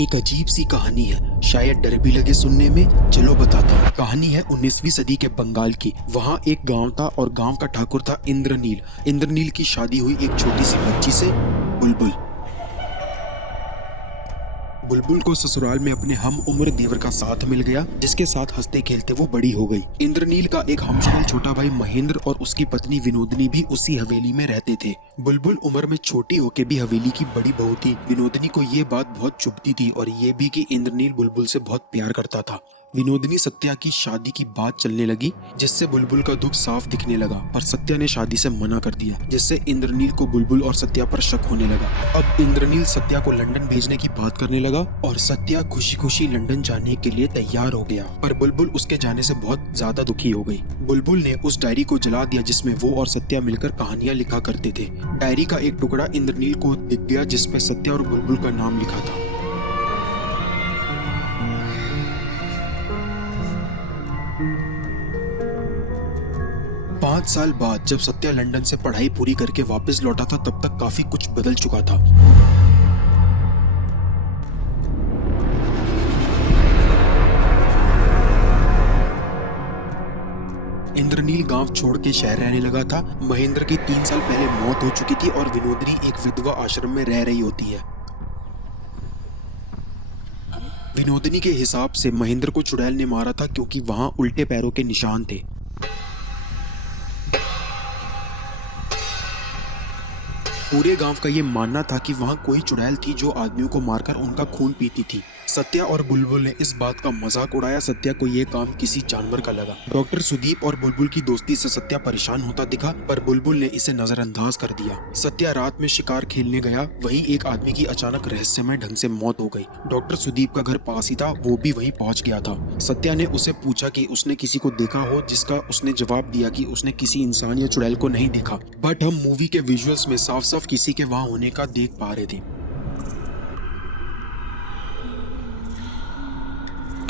एक अजीब सी कहानी है, शायद डर भी लगे सुनने में। चलो बताता हूँ। कहानी है 19वीं सदी के बंगाल की। वहाँ एक गांव था और गांव का ठाकुर था इंद्रनील। इंद्रनील की शादी हुई एक छोटी सी बच्ची से, बुलबुल। बुलबुल को ससुराल में अपने हम उम्र देवर का साथ मिल गया, जिसके साथ हंसते खेलते वो बड़ी हो गई। इंद्रनील का एक हमशक्ल छोटा भाई महेंद्र और उसकी पत्नी विनोदनी भी उसी हवेली में रहते थे। बुलबुल उम्र में छोटी होके भी हवेली की बड़ी बहू थी। विनोदनी को ये बात बहुत चुभती थी और ये भी कि इंद्रनील बुलबुल से बहुत प्यार करता था। विनोदनी सत्या की शादी की बात चलने लगी, जिससे बुलबुल का दुख साफ दिखने लगा, पर सत्या ने शादी से मना कर दिया, जिससे इंद्रनील को बुलबुल और सत्या पर शक होने लगा। अब इंद्रनील सत्या को लंदन भेजने की बात करने लगा और सत्या खुशी खुशी लंदन जाने के लिए तैयार हो गया, पर बुलबुल उसके जाने से बहुत ज्यादा दुखी हो गई। बुलबुल ने उस डायरी को जला दिया जिसमें वो और सत्या मिलकर कहानियां लिखा करते थे। डायरी का एक टुकड़ा इंद्रनील को दिख गया जिसपे सत्या और बुलबुल का नाम लिखा था। पाँच साल बाद जब सत्या लंदन से पढ़ाई पूरी करके वापस लौटा था, तब तक काफी कुछ बदल चुका था। इंद्रनील गांव छोड़ के शहर रहने लगा था। महेंद्र की 3 साल पहले मौत हो चुकी थी और विनोदनी एक विधवा आश्रम में रह रही होती है। विनोदनी के हिसाब से महेंद्र को चुड़ैल ने मारा था क्योंकि वहां उल्टे पैरों के निशान थे। पूरे गांव का ये मानना था कि वहां कोई चुड़ैल थी जो आदमियों को मारकर उनका खून पीती थी। सत्या और बुलबुल ने इस बात का मजाक उड़ाया। सत्या को ये काम किसी जानवर का लगा। डॉक्टर सुदीप और बुलबुल की दोस्ती से सत्या परेशान होता दिखा, पर बुलबुल ने इसे नजरअंदाज कर दिया। सत्या रात में शिकार खेलने गया, वहीं एक आदमी की अचानक रहस्यमय ढंग से मौत हो गई। डॉक्टर सुदीप का घर पास ही था, वो भी वहीं पहुंच गया था। सत्या ने उसे पूछा कि उसने किसी को देखा हो, जिसका उसने जवाब दिया कि उसने किसी इंसान या चुड़ैल को नहीं देखा, बट हम मूवी के विजुअल्स में साफ साफ किसी के वहां होने का देख पा रहे थे।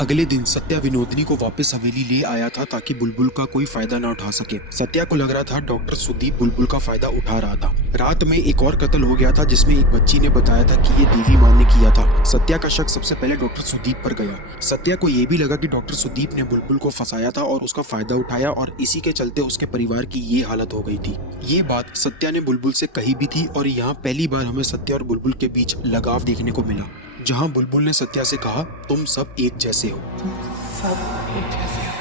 अगले दिन सत्या विनोदनी को वापस हवेली ले आया था ताकि बुलबुल का कोई फायदा ना उठा सके। सत्या को लग रहा था डॉक्टर सुदीप बुलबुल का फायदा उठा रहा था। रात में एक और कत्ल हो गया था जिसमें एक बच्ची ने बताया था कि ये देवी माँ ने किया था। सत्या का शक सबसे पहले डॉक्टर सुदीप पर गया। सत्या को ये भी लगा कि डॉक्टर सुदीप ने बुलबुल को फंसाया था और उसका फायदा उठाया और इसी के चलते उसके परिवार की ये हालत हो गई थी। ये बात सत्या ने बुलबुल से कही भी थी और यहाँ पहली बार हमें सत्या और बुलबुल के बीच लगाव देखने को मिला, जहां बुलबुल ने सत्या से कहा, तुम सब एक जैसे हो। सब एक जैसे हो।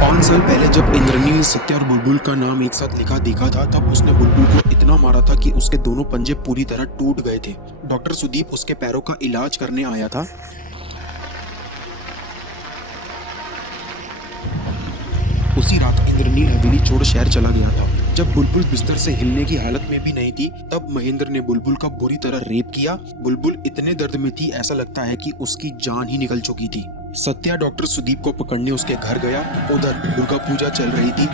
5 साल पहले जब इंद्रनील ने सत्या और बुलबुल का नाम एक साथ लिखा देखा था, तब उसने बुलबुल को इतना मारा था कि उसके दोनों पंजे पूरी तरह टूट गए थे। डॉक्टर सुदीप उसके पैरों का इलाज करने आया था। उसी रात इंद्रनील हवेली छोड़ शहर चला गया था। जब बुलबुल बिस्तर से हिलने की हालत में भी नहीं थी, तब महेंद्र ने बुलबुल का बुरी तरह रेप किया। बुलबुल इतने दर्द में थी, ऐसा लगता है कि उसकी जान ही निकल चुकी थी। सत्या डॉक्टर सुदीप को पकड़ने उसके घर गया। उधर दुर्गा पूजा चल रही थी।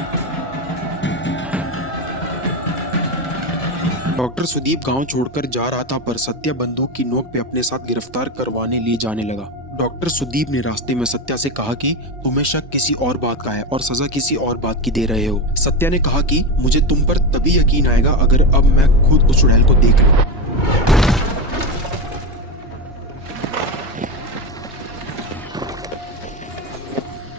डॉक्टर सुदीप गांव छोड़कर जा रहा था, पर सत्या बंदूक की नोक पे अपने साथ गिरफ्तार करवाने ले जाने लगा। डॉक्टर सुदीप ने रास्ते में सत्या से कहा कि तुम्हें शक किसी और बात का है और सजा किसी और बात की दे रहे हो। सत्या ने कहा कि मुझे तुम पर तभी यकीन आएगा अगर अब मैं खुद उस चुड़ैल को देख लूं।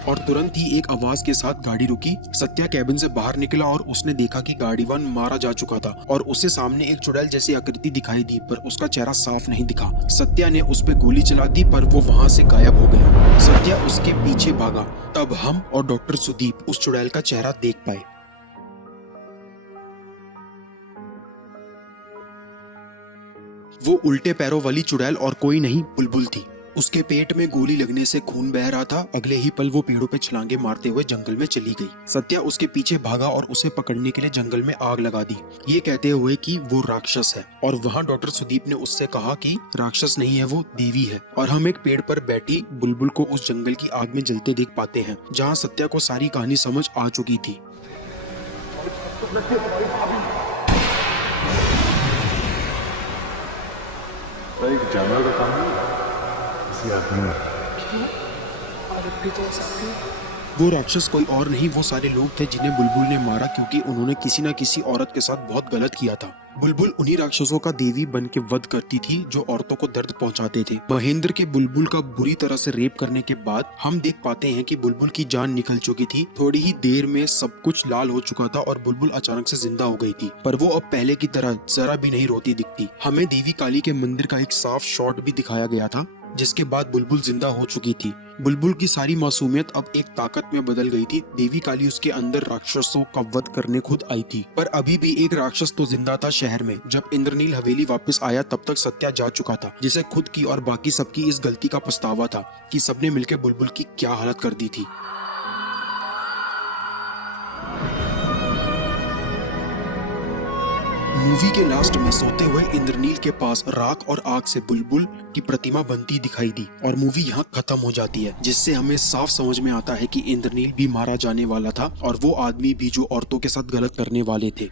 और तुरंत ही एक आवाज के साथ गाड़ी रुकी। सत्या कैबिन से बाहर निकला और उसने देखा कि गाड़ीवान मारा जा चुका था और उसे सामने एक चुड़ैल जैसी आकृति दिखाई दी, पर उसका चेहरा साफ नहीं दिखा। सत्या ने उस पे गोली चला दी, पर वो वहां से गायब हो गया। सत्या उसके पीछे भागा। तब हम और डॉक्टर सुदीप उस चुड़ैल का चेहरा देख पाए। वो उल्टे पैरों वाली चुड़ैल और कोई नहीं, बुलबुल थी। उसके पेट में गोली लगने से खून बह रहा था। अगले ही पल वो पेड़ों पे छलांगे मारते हुए जंगल में चली गई। सत्या उसके पीछे भागा और उसे पकड़ने के लिए जंगल में आग लगा दी, ये कहते हुए कि वो राक्षस है। और वहाँ डॉक्टर सुदीप ने उससे कहा कि राक्षस नहीं है, वो देवी है। और हम एक पेड़ पर बैठी बुलबुल को उस जंगल की आग में जलते देख पाते हैं, जहाँ सत्या को सारी कहानी समझ आ चुकी थी। एक जानवर का काम है, क्यों? औरत भी तो हो सकती है। वो राक्षस कोई और नहीं, वो सारे लोग थे जिन्हें बुलबुल ने मारा क्योंकि उन्होंने किसी न किसी औरत के साथ बहुत गलत किया था। बुलबुल उन्हीं राक्षसों का देवी बन के वध करती थी जो औरतों को दर्द पहुंचाते थे। महेंद्र के बुलबुल का बुरी तरह से रेप करने के बाद हम देख पाते हैं कि बुलबुल की जान निकल चुकी थी। थोड़ी ही देर में सब कुछ लाल हो चुका था और बुलबुल अचानक से जिंदा हो गई थी, पर वो अब पहले की तरह जरा भी नहीं रोती दिखती। हमें देवी काली के मंदिर का एक साफ शॉट भी दिखाया गया था, जिसके बाद बुलबुल जिंदा हो चुकी थी। बुलबुल की सारी मासूमियत अब एक ताकत में बदल गई थी। देवी काली उसके अंदर राक्षसों का वध करने खुद आई थी, पर अभी भी एक राक्षस तो जिंदा था शहर में। जब इंद्रनील हवेली वापस आया तब तक सत्या जा चुका था, जिसे खुद की और बाकी सबकी इस गलती का पछतावा था कि सबने मिलकर बुलबुल की क्या हालत कर दी थी। मूवी के लास्ट में सोते हुए इंद्रनील के पास राख और आग से बुलबुल की प्रतिमा बनती दिखाई दी और मूवी यहाँ खत्म हो जाती है, जिससे हमें साफ समझ में आता है कि इंद्रनील भी मारा जाने वाला था और वो आदमी भी जो औरतों के साथ गलत करने वाले थे।